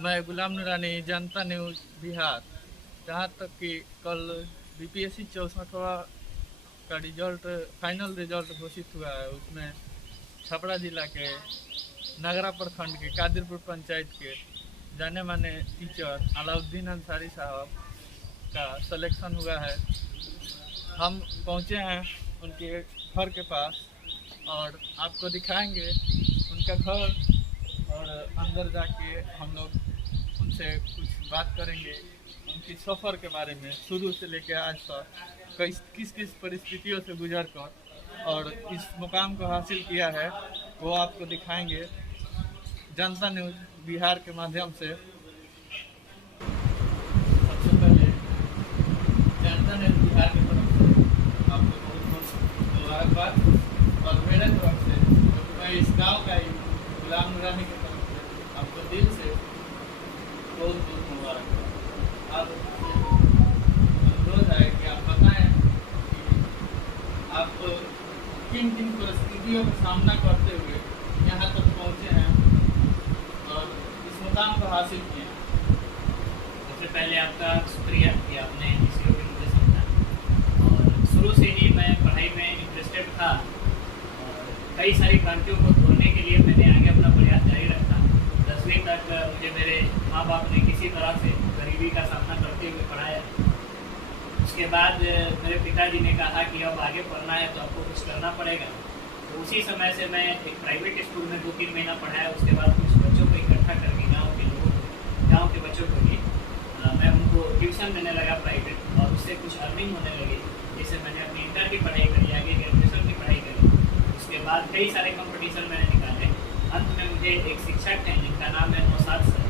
मैं गुलाम नूरानी, जनता न्यूज़ बिहार। जहाँ तक कि कल बीपीएससी 64वां का रिजल्ट, फाइनल रिजल्ट घोषित हुआ है, उसमें छपरा जिला के नगरा प्रखंड के कादिरपुर पंचायत के जाने माने टीचर अलाउद्दीन अंसारी साहब का सिलेक्शन हुआ है। हम पहुँचे हैं उनके घर के पास और आपको दिखाएंगे उनका घर, और अंदर जाके हम लोग उनसे कुछ बात करेंगे उनकी सफ़र के बारे में, शुरू से लेकर आज तक किस किस परिस्थितियों से गुजर कर और इस मुकाम को हासिल किया है, वो आपको दिखाएंगे जनता न्यूज़ बिहार के माध्यम से। सबसे पहले जनता न्यूज़ बिहार की तरफ से आपको बहुत बहुत मुबारकबाद, और मेरे तरफ से जो मैं इस गांव का ही गुलाम नूरानी की तरफ से आपको दिल से बहुत बहुत मुबारकबाद। आप अनुरोध है कि आप बताएं कि आप किन किन परिस्थितियों का सामना करते हुए यहाँ तक पहुँचे हैं और इस मुकाम को हासिल किए हैं। सबसे पहले आपका शुक्रिया कि आपने इस वीडियो मुझे समझा। और शुरू से ही मैं पढ़ाई में इंटरेस्टेड था और कई सारी क्रांतियों को तोड़ने के लिए मैंने आगे अपना प्रयास जारी रखा। 10वीं तक मुझे मेरे माँ बाप ने किसी तरह से गरीबी का सामना करते हुए पढ़ाया। उसके बाद मेरे पिताजी ने कहा कि अब आगे पढ़ना है तो आपको कुछ करना पड़ेगा। तो उसी समय से मैं एक प्राइवेट स्कूल में 2-3 महीना पढ़ाया। उसके बाद कुछ बच्चों को इकट्ठा करके गाँव के बच्चों को भी मैं उनको ट्यूशन देने लगा प्राइवेट, और उससे कुछ अर्निंग होने लगी, जिससे मैंने अपनी इंटर की पढ़ाई करी, आगे ग्रेजुएशन की पढ़ाई करी। उसके बाद कई सारे कंपटीशन मैंने निकाले। अंत में मुझे एक शिक्षक हैं जिनका नाम है नौशाद सर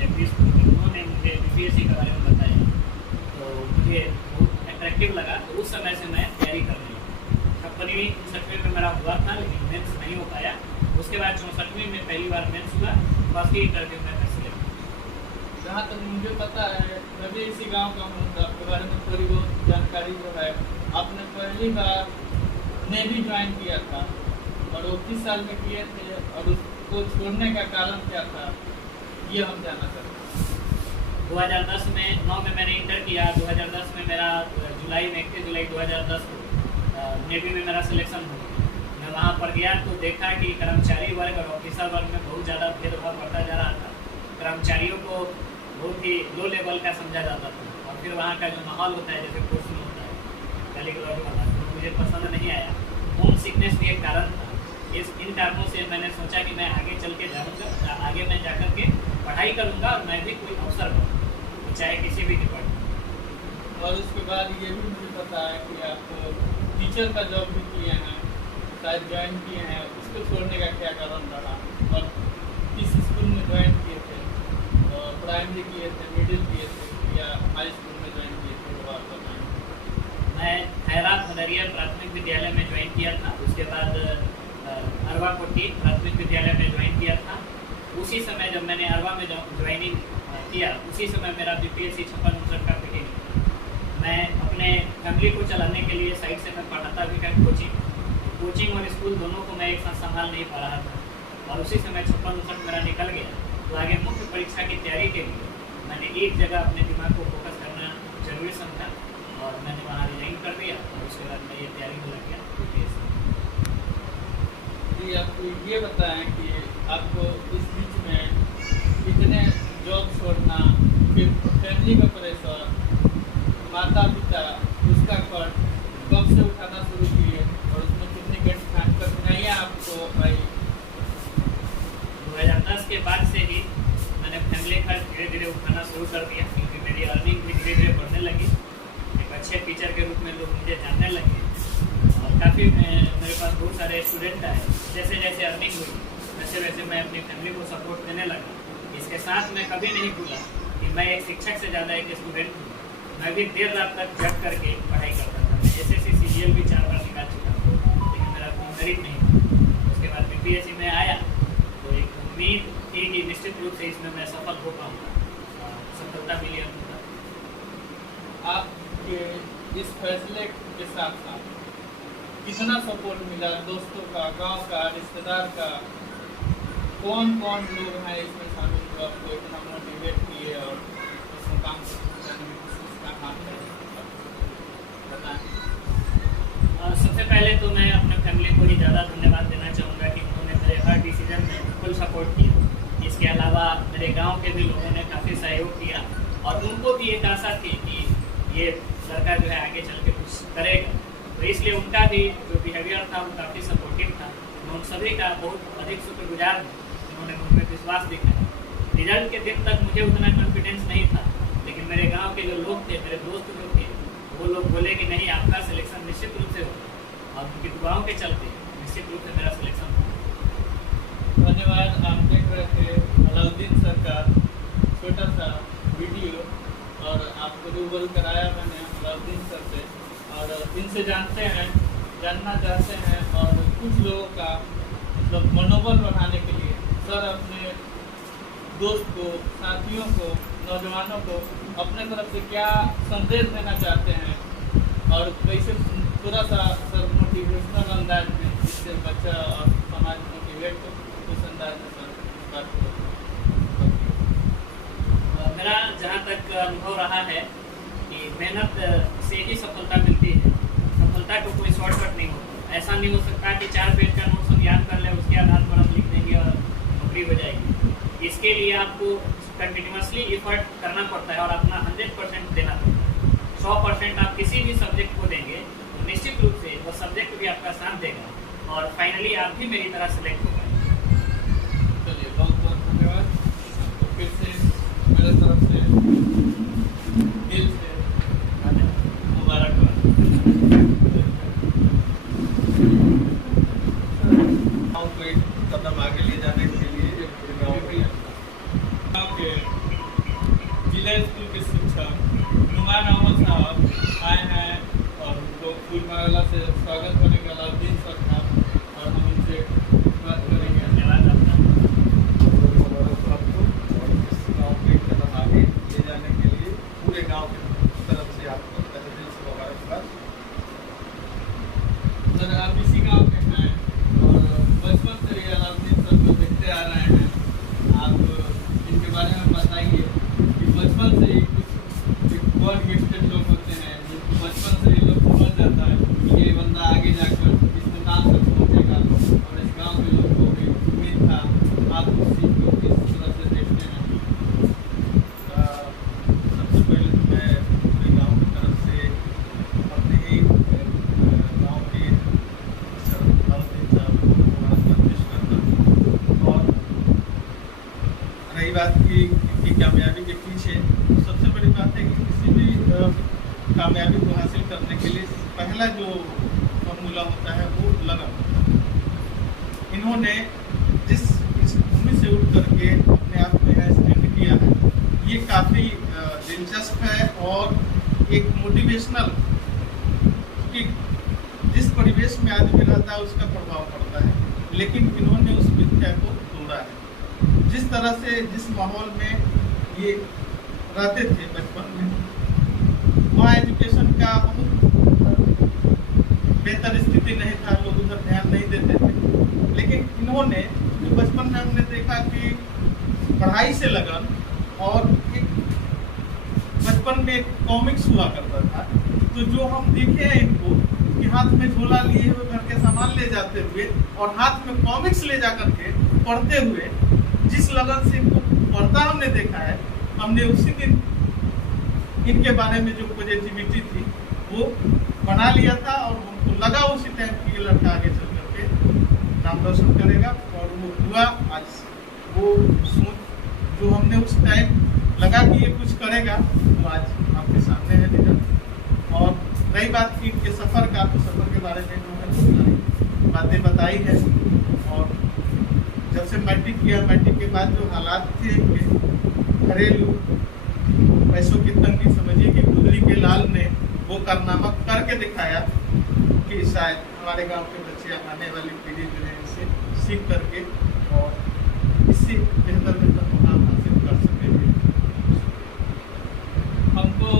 जगदीशपुर के, उन्होंने मुझे बीपीएससी के बारे में बताया, तो मुझे बहुत अट्रैक्टिव लगा। तो उस समय से मैं तैयारी कर रही हूँ। 56वीं 59वीं में मेरा हुआ था, लेकिन मेंस नहीं हो पाया। उसके बाद 64वीं में पहली बार मेंस हुआ, फर्स्ट इंटरव्यू में जहाँ तक मुझे पता है, मैं भी इसी गांव का हूँ, तो आपके बारे में थोड़ी बहुत जानकारी जो है, आपने पहली बार नेवी ज्वाइन किया था और वो किस साल में किए थे और उसको छोड़ने का कारण क्या था, ये हम जानना चाहते हैं। 2010 में 9 में मैंने इंटर किया। 2010 में मेरा जुलाई में 31 जुलाई 2010 को नेवी में मेरा सिलेक्शन हुआ। मैं वहाँ पर गया तो देखा कि कर्मचारी वर्ग और ऑफिसर वर्ग में बहुत ज़्यादा भेदभाव बढ़ता जा रहा था। कर्मचारियों को बहुत ही लो लेवल का समझा जाता था, और फिर वहाँ का जो माहौल होता है, जैसे कोर्स में होता है गाली गलौज वाला, तो मुझे पसंद नहीं आया। होम सिकनेस भी एक कारण था। इन कारणों से मैंने सोचा कि मैं आगे चल के जाऊँगा, आगे मैं जाकर के पढ़ाई करूँगा और मैं भी कोई अवसर बनूँ, चाहे किसी भी डिपार्टमेंट। और उसके बाद ये भी मुझे पता है कि आप टीचर का जॉब भी किए हैं, शायद ज्वाइन किए हैं, उसको छोड़ने का क्या कारण रहा और किस स्कूल में ज्वाइन किए थे, प्राइमरी किए थे, मिडिल किए थे या हाई स्कूल में ज्वाइन किए थे, वो आप बताएं। मैं खैरात मदरिया प्राथमिक विद्यालय में ज्वाइन किया था। उसके बाद अरवा कोटी प्राथमिक विद्यालय में ज्वाइन किया था। उसी समय जब मैंने अरवा में ज्वाइनिंग किया, उसी समय मेरा बीपीएससी 56 का फिटिंग। मैं अपने फैमिली को चलाने के लिए साइड से मैं पढ़ाता भी था कोचिंग और स्कूल दोनों को मैं एक साथ संभाल नहीं पा रहा था, और उसी समय 56 मेरा निकल गया। तो आगे मुख्य परीक्षा की तैयारी के लिए मैंने एक जगह अपने दिमाग को फोकस करना जरूरी समझा, और मैंने वहाँ रिजाइन कर दिया, और उसके बाद मैं ये तैयारी में लग गया बीपीएससी। जी, आपको ये बताएं कि आपको इस बीच में कितने जॉब छोड़ना, फिर फैमिली का प्रेशर, माता पिता, उसका खर्च कब से उठाना शुरू किए और उसमें कितनी कठिनाइयाँ आपको आई। 2010 के बाद से ही मैंने फैमिली खर्च धीरे धीरे उठाना शुरू कर दिया, क्योंकि मेरी अर्निंग भी धीरे धीरे बढ़ने लगी। एक अच्छे टीचर के रूप में लोग मुझे जानने लगे, और काफ़ी मेरे पास बहुत सारे स्टूडेंट आए। जैसे जैसे अर्निंग हुई, वैसे वैसे मैं अपनी फैमिली को सपोर्ट देने लगा। इसके साथ मैं कभी नहीं भूला कि मैं एक शिक्षक से ज़्यादा एक स्टूडेंट हूँ। मैं भी देर रात तक जग करके पढ़ाई करता था। मैं SSC CGL भी 4 बार निकाल चुका हूँ, लेकिन मेरा कोई मेरिट नहीं था। उसके बाद बीपीएससी में आया तो एक उम्मीद थी कि निश्चित रूप से इसमें मैं सफल हो पाऊँगा, सफलता मिली। आपके इस फैसले के साथ साथ कितना सपोर्ट मिला दोस्तों का, गांव का, रिश्तेदार का, कौन कौन लोग हैं इसमें शामिल जो आपको इतना मोटिवेट किए और इस मुकाम को पहुंचाने की कोशिश का हाथ है, बताएं। सबसे पहले तो मैं अपने फैमिली को ही ज़्यादा धन्यवाद देना चाहूँगा कि उन्होंने मेरे हर डिसीजन में फुल सपोर्ट किया। इसके अलावा मेरे गांव के भी लोगों ने काफ़ी सहयोग किया और उनको भी एक आशा थी कि ये लड़का जो है आगे चल के कुछ करेगा, तो इसलिए उनका भी जो बिहेवियर था वो काफ़ी सपोर्टिव था। मैं उन सभी का बहुत अधिक शुक्रगुजार हूँ, उन्होंने मुझ में विश्वास दिखाया। रिजल्ट के दिन तक मुझे उतना कॉन्फिडेंस नहीं था, लेकिन मेरे गाँव के जो लोग थे, मेरे दोस्त जो थे, वो लोग बोले कि नहीं, आपका सिलेक्शन निश्चित रूप से होगा, और उनकी दुआओं के चलते निश्चित रूप से मेरा सिलेक्शन हुआ। धन्यवाद। आप देख रहे थे अलाउद्दीन सर का छोटा सा वीडियो और आपको रूबरू कराया मैंने अलाउद्दीन सर से, और इनसे जानना चाहते हैं और कुछ लोगों का मतलब मनोबल बढ़ाने के लिए सर अपने दोस्त को, साथियों को, नौजवानों को अपने तरफ से क्या संदेश देना चाहते हैं और कैसे थोड़ा सा सर मोटिवेशनल अंदाज में जिससे बच्चा और समाज मोटिवेट हो, उस अंदाज में सर बात करो। मेरा जहाँ तक अनुभव रहा है कि मेहनत से ही सफलता मिलती है। सफलता को कोई शॉर्टकट नहीं होता। ऐसा नहीं हो सकता कि 4 पेज का नोट्स हम याद कर लें, उसके आधार पर हम लिख देंगे और नौकरी हो जाएगी। इसके लिए आपको कंटिन्यूसली एफर्ट करना पड़ता है और अपना 100% देना पड़ता है। 100% आप किसी भी सब्जेक्ट को देंगे तो निश्चित रूप से वो सब्जेक्ट भी आपका साथ देगा और फाइनली आप भी मेरी तरह सेलेक्ट हो पाएंगे। चलिए, बहुत बहुत धन्यवाद। तो फिर से मेरे तरफ से दिल से मुबारकबाद। गाँव को एक कदम आगे ले जाने के लिए गाँव के जिला स्कूल के शिक्षक नुमान अहमद साहब आए हैं और उनको फूलमाला से स्वागत करेंगे अलाउद्दीन सर का, और हम उनसे बात करेंगे। धन्यवाद आपका। सबको और इस गाँव को एक कदम आगे ले जाने के लिए पूरे गाँव की तरफ से आपको तहे दिल से मुबारकबाद। सर, आप इसी गाँव के हैं और बचपन से ही अलाउद्दीन सर को देखते आ रहे हैं। आप इनके बारे में बताइए कि बचपन से ही कुछ गॉड गिफ्टेड लोग होते हैं जिनको बचपन से ही लोग समझ जाता है कि ये बंदा आगे जाकर इस मुकाम तक पहुँचेगा, और इस गाँव के लोग को भी उम्मीद था। आप उसी को किस तरह से देखते हैं? सबसे पहले तो मैं पूरे गाँव की तरफ से अपने ही गाँव के अलाउद्दीन साहब को मुबारकबाद पेश करता हूँ। और रही बात की इनकी कामयाबी के पीछे, सबसे बड़ी बात है कि किसी भी कामयाबी को हासिल करने के लिए पहला जो फॉर्मूला होता है वो लगन होता है। इन्होंने जिस भूमि से उठ करके अपने आप को यहाँ स्टैंड किया है, ये काफ़ी दिलचस्प है और एक मोटिवेशनल, कि जिस परिवेश में आदमी रहता है उसका प्रभाव पड़ता है, लेकिन इन्होंने उस मिथ्या को तोड़ा है। जिस तरह से जिस माहौल में ये रहते थे बचपन में, वहाँ एजुकेशन का बहुत बेहतर स्थिति नहीं था, लोग उधर ध्यान नहीं देते थे। लेकिन इन्होंने जो बचपन में हमने देखा कि पढ़ाई से लगन, और एक बचपन में एक कॉमिक्स हुआ करता था, तो जो हम देखे हैं इनको कि हाथ में झोला लिए हुए घर के सामान ले जाते हुए और हाथ में कॉमिक्स ले जा करके पढ़ते हुए, जिस लगन से इनको पढ़ता हमने देखा है, हमने उसी दिन इनके बारे में जो पॉजिटिविटी थी वो बना लिया था, और हमको लगा उसी टाइम कि ये लड़का आगे चल करके नाम रोशन करेगा, और वो हुआ। आज वो सोच जो हमने उस टाइम लगा कि ये कुछ करेगा, वो आज आपके सामने है रिजल्ट। और रही बात की इनके सफ़र का, तो सफ़र के बारे में इन्होंने बहुत सारी बातें बताई है। और जब से मैट्रिक किया, मैट्रिक के बाद जो हालात थे इनके घरेलू, पैसों की तंगी, समझिए कि गुदड़ी के लाल ने वो कारनामा करके दिखाया कि शायद हमारे गांव के बच्चे, आने वाली पीढ़ी जो है इनसे सीख करके और इससे बेहतर मुकाम हासिल कर सकेंगे। हमको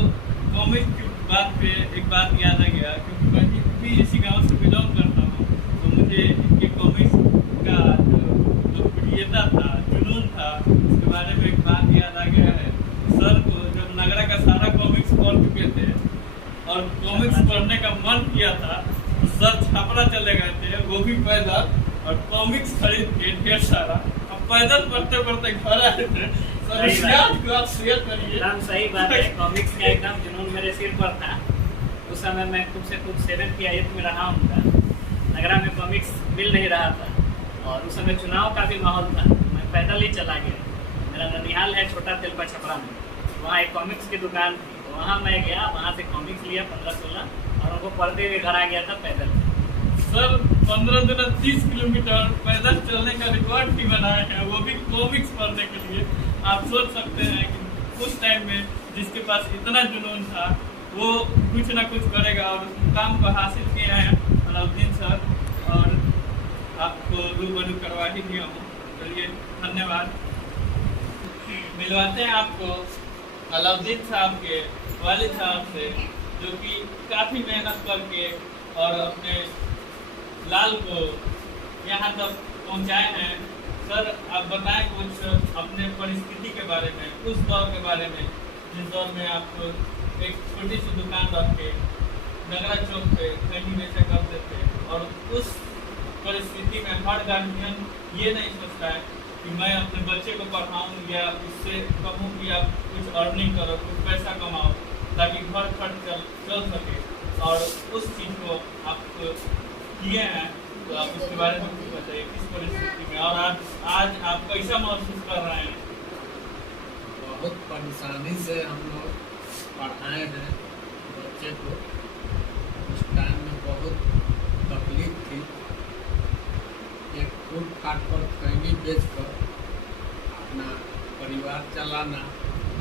कॉमिक्स की बात पे एक बात याद आ गया, क्योंकि मैं भी इसी गांव से बिलोंग करता हूँ, तो मुझे इनके कॉमिक्स का जो लोकप्रियता था पैदल और कॉमिक्स खरीद के ढेर सारा, अब पैदल पढ़ते पढ़ते घर आए थे। सर सही इस बात। याद को आप शेयर करिए। एकदम सही बात है, कॉमिक्स का एकदम जुनून मेरे सिर पर था। उस समय मैं खुद से खुद 7th या 8th में रहा हूँ। नगरा में कॉमिक्स मिल नहीं रहा था और उस समय चुनाव का भी माहौल था। मैं पैदल ही चला गया। मेरा ननिहाल है छोटा तेलपा छपरा में, वहाँ एक कॉमिक्स की दुकान थी, तो वहाँ मैं गया, वहाँ से कॉमिक्स लिया 15-16 और उनको पढ़ते हुए घर आ गया था पैदल। सर 15 दिन 30 किलोमीटर पैदल चलने का रिकॉर्ड भी बनाए हैं, वो भी कॉमिक्स पढ़ने के लिए। आप सोच सकते हैं कि उस टाइम में जिसके पास इतना जुनून था वो कुछ ना कुछ करेगा, और उस मुकाम को हासिल किए हैं अलाउद्दीन सर, और आपको रूबरू करवा ही दिया हूँ। चलिए धन्यवाद। मिलवाते हैं आपको अलाउद्दीन साहब के वालिद साहब से, जो कि काफ़ी मेहनत करके और अपने लाल को यहाँ तक पहुँचाए हैं। सर आप बताएं कुछ अपने परिस्थिति के बारे में, उस दौर के बारे में जिस दौर में आप एक छोटी सी दुकान रख के नगरा चौक पे कहीं बेचा करते थे, और उस परिस्थिति में हर गार्जियन ये नहीं सोचता है कि मैं अपने बच्चे को पढ़ाऊँ या उससे कहूँ कि आप कुछ अर्निंग करो, कुछ पैसा कमाओ ताकि घर खर्च चल सके, और उस चीज़ को आप किए हैं। तो आप इसके बारे में कुछ बताइए, किस परिस्थिति में, और आज आप कैसा महसूस कर रहे हैं? बहुत परेशानी से हम लोग पढ़ाए हैं बच्चे को। उस टाइम में बहुत तकलीफ थी। एक फूट फाट पर खैनी बेच कर अपना परिवार चलाना,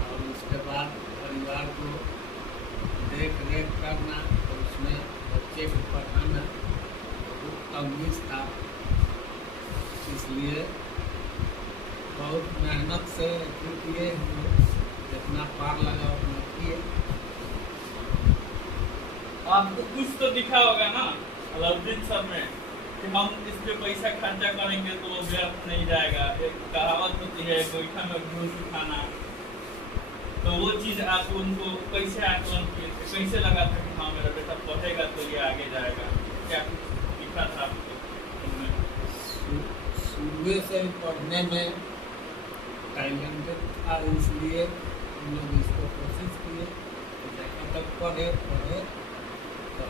और उसके बाद परिवार को देख रेख करना, और उसमें बच्चे को पढ़ाना बहुत तंगीज था। इसलिए बहुत मेहनत से किए, जितना पार लगा उतना किए। आपको कुछ तो दिखा होगा ना अलाउद्दीन सर में कि हम इस पे पैसा खर्चा करेंगे तो वो व्यर्थ नहीं जाएगा। एक कहावत होती है, गोईठा में घूस उठाना। तो वो चीज़ आप उनको कैसे आकलन किए थे, कैसे लगा था कि हाँ मेरा बेटा पढ़ेगा तो ये आगे जाएगा? क्या कुछ दिखा था आपको उनमें? सुबह से ही पढ़ने में टैलेंटेड था, इसलिए हम लोग इसको कोशिश किए कि जहाँ तक पढ़े तो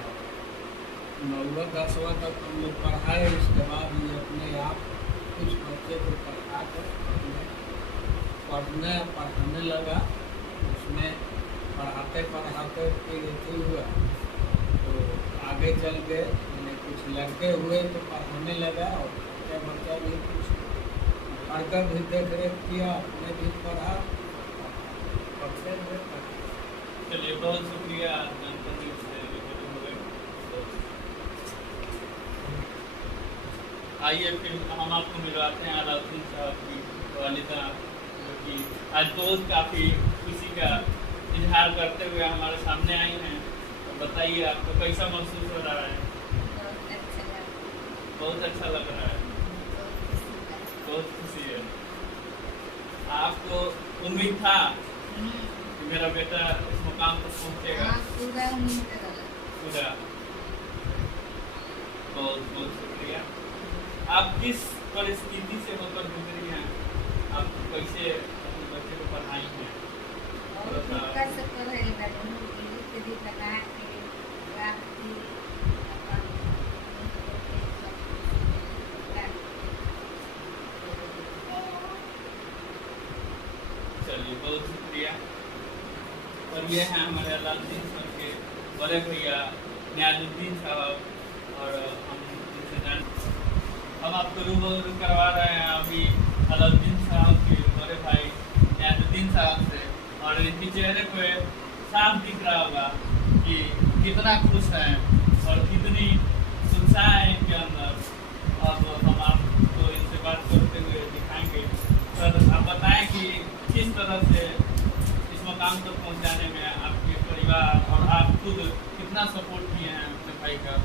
9वीं 10वीं तक हम लोग पढ़ाए। उसके बाद ये अपने आप कुछ बच्चे को पढ़ा कर पढ़ाने लगा। उसमें पढ़ाते पढ़ाते फिर अथी हुआ तो आगे चल गए, मैंने कुछ लड़के हुए तो पढ़ाने लगा, और बच्चा भी कुछ पढ़कर भी देख रेख किया, अपने भी पढ़ा, पढ़ते हुए। चलिए बहुत शुक्रिया जानकारी से रूबरू हुए। आइए फिर हम आपको मिलवाते हैं अलाउद्दीन साहब की वालिदा, जो कि आज बहुत काफ़ी खुशी का इजहार करते हुए हमारे सामने आई हैं। तो बताइए आपको कैसा महसूस हो रहा है? बहुत अच्छा लग रहा है, बहुत खुशी है। आपको उम्मीद था कि मेरा बेटा इस मुकाम तक पहुँचेगा? पूरा। बहुत बहुत शुक्रिया। आप किस परिस्थिति से होकर गुजरी हैं? आप कैसे अपने बच्चे को पढ़ाई हैं? चलिए बहुत शुक्रिया। और ये हैं हमारे अलाउद्दीन सर के बड़े भैया न्याजुद्दीन साहब, और हम आपको रूबरू करवा रहे हैं अभी अलाउद्दीन साहब के बड़े भाई न्याजुद्दीन साहब से। और इनके चेहरे पे साफ दिख रहा होगा कि कितना खुश हैं और कितनी उत्साह है इनके अंदर। अब हम आपको इनसे बात करते हुए दिखाएंगे। सर आप बताएं कि किस तरह से इस मुकाम तक पहुंचाने में आपके परिवार और आप खुद कितना सपोर्ट किए हैं अपने भाई का?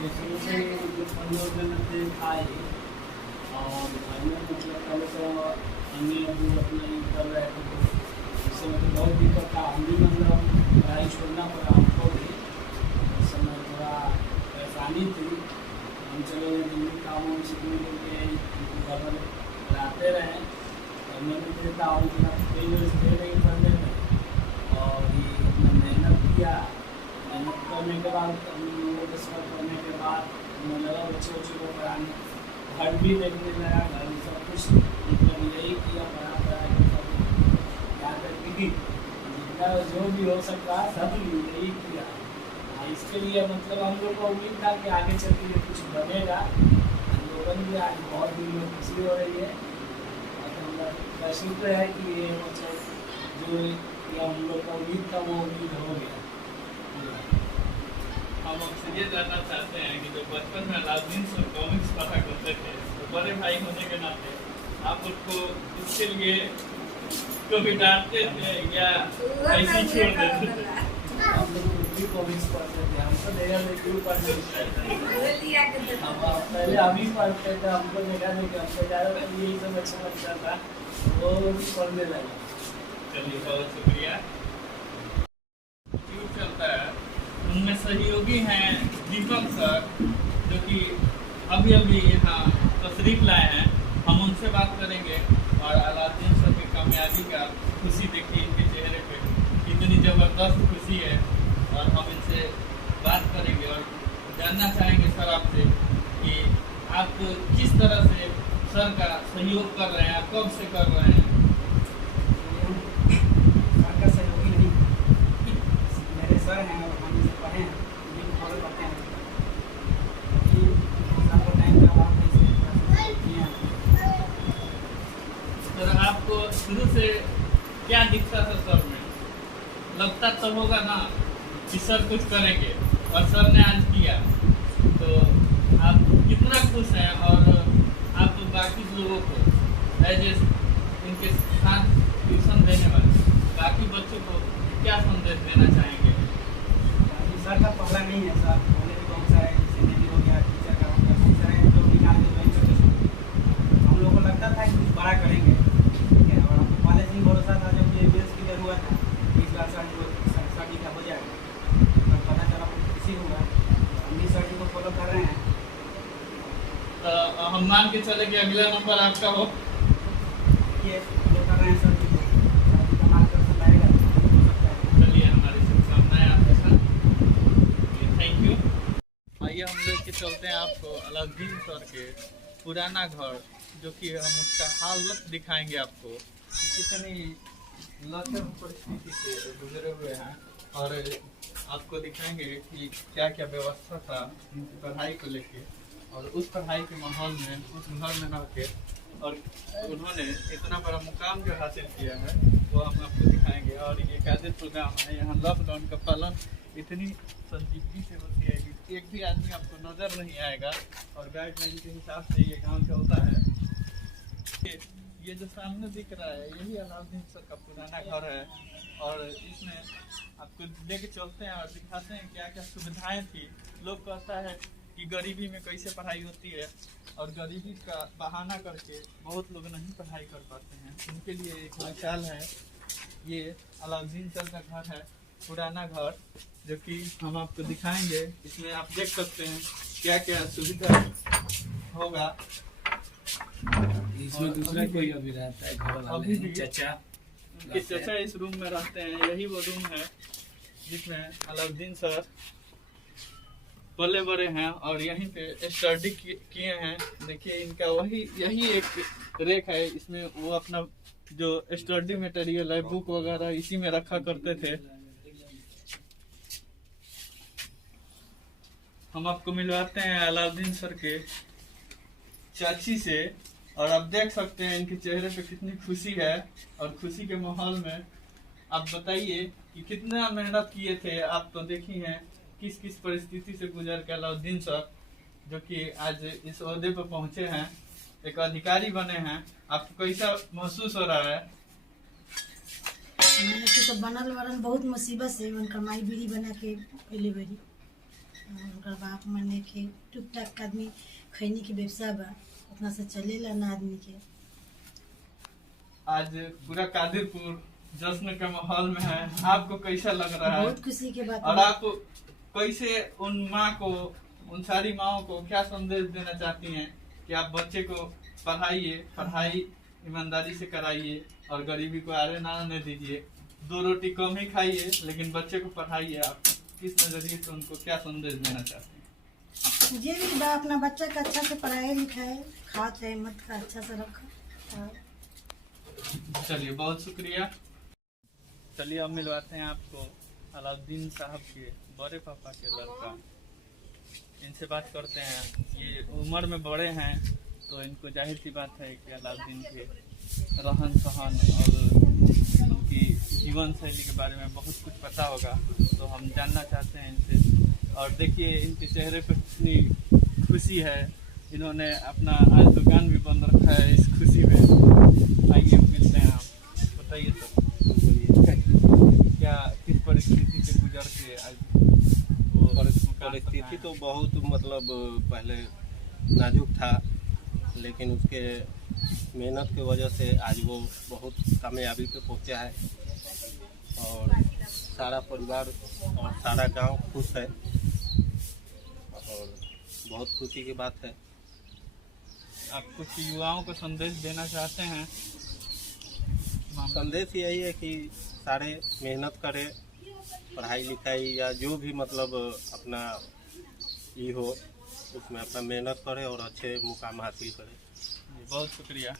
शुरू से 15 दिन से खाए, और घर में मतलब पहले तो अम्मी अबू अपना ये कर रहे थे, इससे मतलब बहुत दिक्कत था। हम भी मतलब पढ़ाई छोड़ना पड़ा हमको भी। इस समय थोड़ा पैसा परेशानी थी। हम चलो दिल्ली काम वाम सीखने के लिए घर वाले लाते रहे और मैं भी देता हूँ कि आप कई वर्ष दे नहीं पढ़ने में, और ये अपना मेहनत किया। मेहनत करने के बाद हम लोगों के साथ करने के बाद मैं लगा बच्चे को पढ़ाने, घर भी देखने लगा, घर में सब कुछ मतलब यही किया, पढ़ा के सब यहाँ तक कि जितना जो भी हो सकता सब यही किया। इसके लिए मतलब हम लोग को उम्मीद था कि आगे चल के कुछ बनेगा, हम लोगों भी आज बहुत भी लोग खुशी हो रही है। और हमारा शुक्र है कि ये मतलब जो या हम लोग का उम्मीद था वो उम्मीद हो गया। हम आपसे ये जानना चाहते हैं कि जो बचपन में अलाउद्दीन सर कॉमिक्स पढ़ा करते थे, तो बड़े भाई होने के नाते आप उसको इसके लिए कभी डांटते थे या ऐसे ही छोड़ देते थे? हम लोग भी कॉमिक्स पढ़ते थे, हमको देखा नहीं क्यों पढ़ते थे, हम पहले हम ही पढ़ते थे, हमको देखा नहीं कि हमको ज़्यादा यही सब अच्छा लगता था, वो भी पढ़ने लगा। चलिए बहुत शुक्रिया। क्यों चलता है, उनमें सहयोगी हैं दीपक सर, जो कि अभी अभी यहाँ तशरीफ लाए हैं। हम उनसे बात करेंगे और अलाउद्दीन सर की कामयाबी का खुशी देखिए इनके चेहरे पे, कितनी ज़बरदस्त खुशी है। और हम इनसे बात करेंगे और जानना चाहेंगे सर आपसे कि आप किस तरह से सर का सहयोग कर रहे हैं, आप कब से कर रहे हैं? सर का सहयोगी नहीं, मेरे सर हैं और हम इसे पढ़े हैं, जिनको फॉलो करते हैं। सर को टाइम का अभाव नहीं से किए हैं। सर आपको शुरू से क्या दिखता था सर में? लगता तो होगा ना कि सर कुछ करेंगे, और सर ने आज किया, तो आप कितना खुश हैं? और आप बाकी लोगों को एज इनके साथ ट्यूशन देने वाले बाकी बच्चों को क्या संदेश देना चाहेंगे? सर का पहला नहीं है, सर पहले भी बहुत सारे जैसे नेवी हो गया, टीचर का हो गया, बहुत सारे जो निकाल के ज्वाइन करके हम लोग को लगता था कि कुछ बड़ा करेंगे, ठीक है। और हमको पहले से ही भरोसा था, जब ये बेस क्लियर हुआ था इस बार सर जी का हो जाएगा, तो पता चला खुशी हुआ। हम भी सर जी को फॉलो कर रहे हैं। तो हम मान के चले कि अगला नंबर आपका हो। ये फॉलो कर रहे हैं सर जी को, सर जी का मार्गदर्शन रहेगा तो हो सकता है। चलिए हमारी शुभकामनाएं आपके साथ, थैंक यू। आइए हम लोग के चलते हैं आपको अलाउद्दीन सर के पुराना घर, जो कि हम उसका हालत दिखाएंगे आपको, कितनी लचर परिस्थिति से गुजरे हुए हैं, और आपको दिखाएंगे कि क्या क्या व्यवस्था था इनकी पढ़ाई को लेके, और उस पढ़ाई के माहौल में उस घर में रह के और उन्होंने इतना बड़ा मुकाम जो हासिल किया है वो हम आपको दिखाएंगे। और ये कादिरपुर गाँव है, यहाँ लॉकडाउन का पालन इतनी संजीदगी से होती है कि एक भी आदमी आपको नज़र नहीं आएगा, और गाइडलाइन के हिसाब से ये गाँव चलता है। ये जो सामने दिख रहा है यही अलाउद्दीन सर का पुराना घर है, और इसमें आपको लेके चलते हैं और दिखाते हैं क्या क्या सुविधाएं थी। लोग कहता है कि गरीबी में कैसे पढ़ाई होती है, और गरीबी का बहाना करके बहुत लोग नहीं पढ़ाई कर पाते हैं, उनके लिए एक मिसाल है। ये अलाउद्दीन सर का घर है, पुराना घर, जो कि हम आपको दिखाएंगे। इसमें आप देख सकते हैं क्या क्या सुविधा होगा। इसमें दूसरा कोई अभी रहता है घर वाले अभी भी चाचा, कि चाचा इस रूम में रहते हैं। यही वो रूम है जिसमें अलाउद्दीन सर पले बड़े हैं और यहीं पे स्टडी किए हैं। देखिए इनका यही एक रेक है, इसमें वो अपना जो स्टडी मटेरियल है, बुक वगैरह इसी में रखा करते थे। हम आपको मिलवाते हैं अलाउद्दीन सर के चाची से, और आप देख सकते हैं इनके चेहरे पे कितनी खुशी है, और खुशी के माहौल में आप बताइए कि कितना मेहनत किए थे। आप तो देखी हैं किस किस परिस्थिति से गुजर के अलाउद्दीन सर जो कि आज इस ओहदे पर पहुंचे हैं, एक अधिकारी बने हैं। आपको कैसा महसूस हो रहा है? मैंने तो बनल वरन बहुत मुसीबत से उनका माई बीड़ी बना के पहले बड़ी, और बाप मने के टुक टाक आदमी खैनी के व्यवसाय बा, उतना से चलेला ना आदमी के। आज पूरा कादिरपुर जश्न के माहौल में है, आपको कैसा लग रहा है? बहुत खुशी के बात और है। आप कैसे उन माँ को उन सारी माओं को क्या संदेश देना चाहती हैं कि आप बच्चे को पढ़ाइए, पढ़ाई ईमानदारी से कराइए और गरीबी को आड़े ना आने दीजिए। 2 रोटी कम ही खाइए लेकिन बच्चे को पढ़ाइए। आप किस नज़रिए से उनको क्या संदेश देना चाहते हैं? ये भी बा अपना बच्चा का अच्छा से पढ़ाए लिखाए, खा चाहे मत का अच्छा से रखा। चलिए, बहुत शुक्रिया। चलिए अब मिलवाते हैं आपको अलाउद्दीन साहब के बड़े पापा के लड़का। इनसे बात करते हैं। ये उम्र में बड़े हैं तो इनको जाहिर सी बात है कि अलाउद्दीन के रहन सहन और उनकी जीवन शैली के बारे में बहुत कुछ पता होगा, तो हम जानना चाहते हैं इनसे। और देखिए इनके चेहरे पर कितनी खुशी है। इन्होंने अपना आज दुकान भी बंद रखा है इस खुशी में। आइए मिलते हैं। आप बताइए सर, क्या किस परिस्थिति से गुजर के आज परिस्थिति तो बहुत मतलब पहले नाजुक था, लेकिन उसके मेहनत की वजह से आज वो बहुत कामयाबी पे पहुंचा है और सारा परिवार और सारा गांव खुश है और बहुत खुशी की बात है। आप कुछ युवाओं को संदेश देना चाहते हैं? संदेश यही है कि सारे मेहनत करें, पढ़ाई लिखाई या जो भी मतलब अपना ये हो उसमें अपना मेहनत करें और अच्छे मुकाम हासिल करें। बहुत शुक्रिया।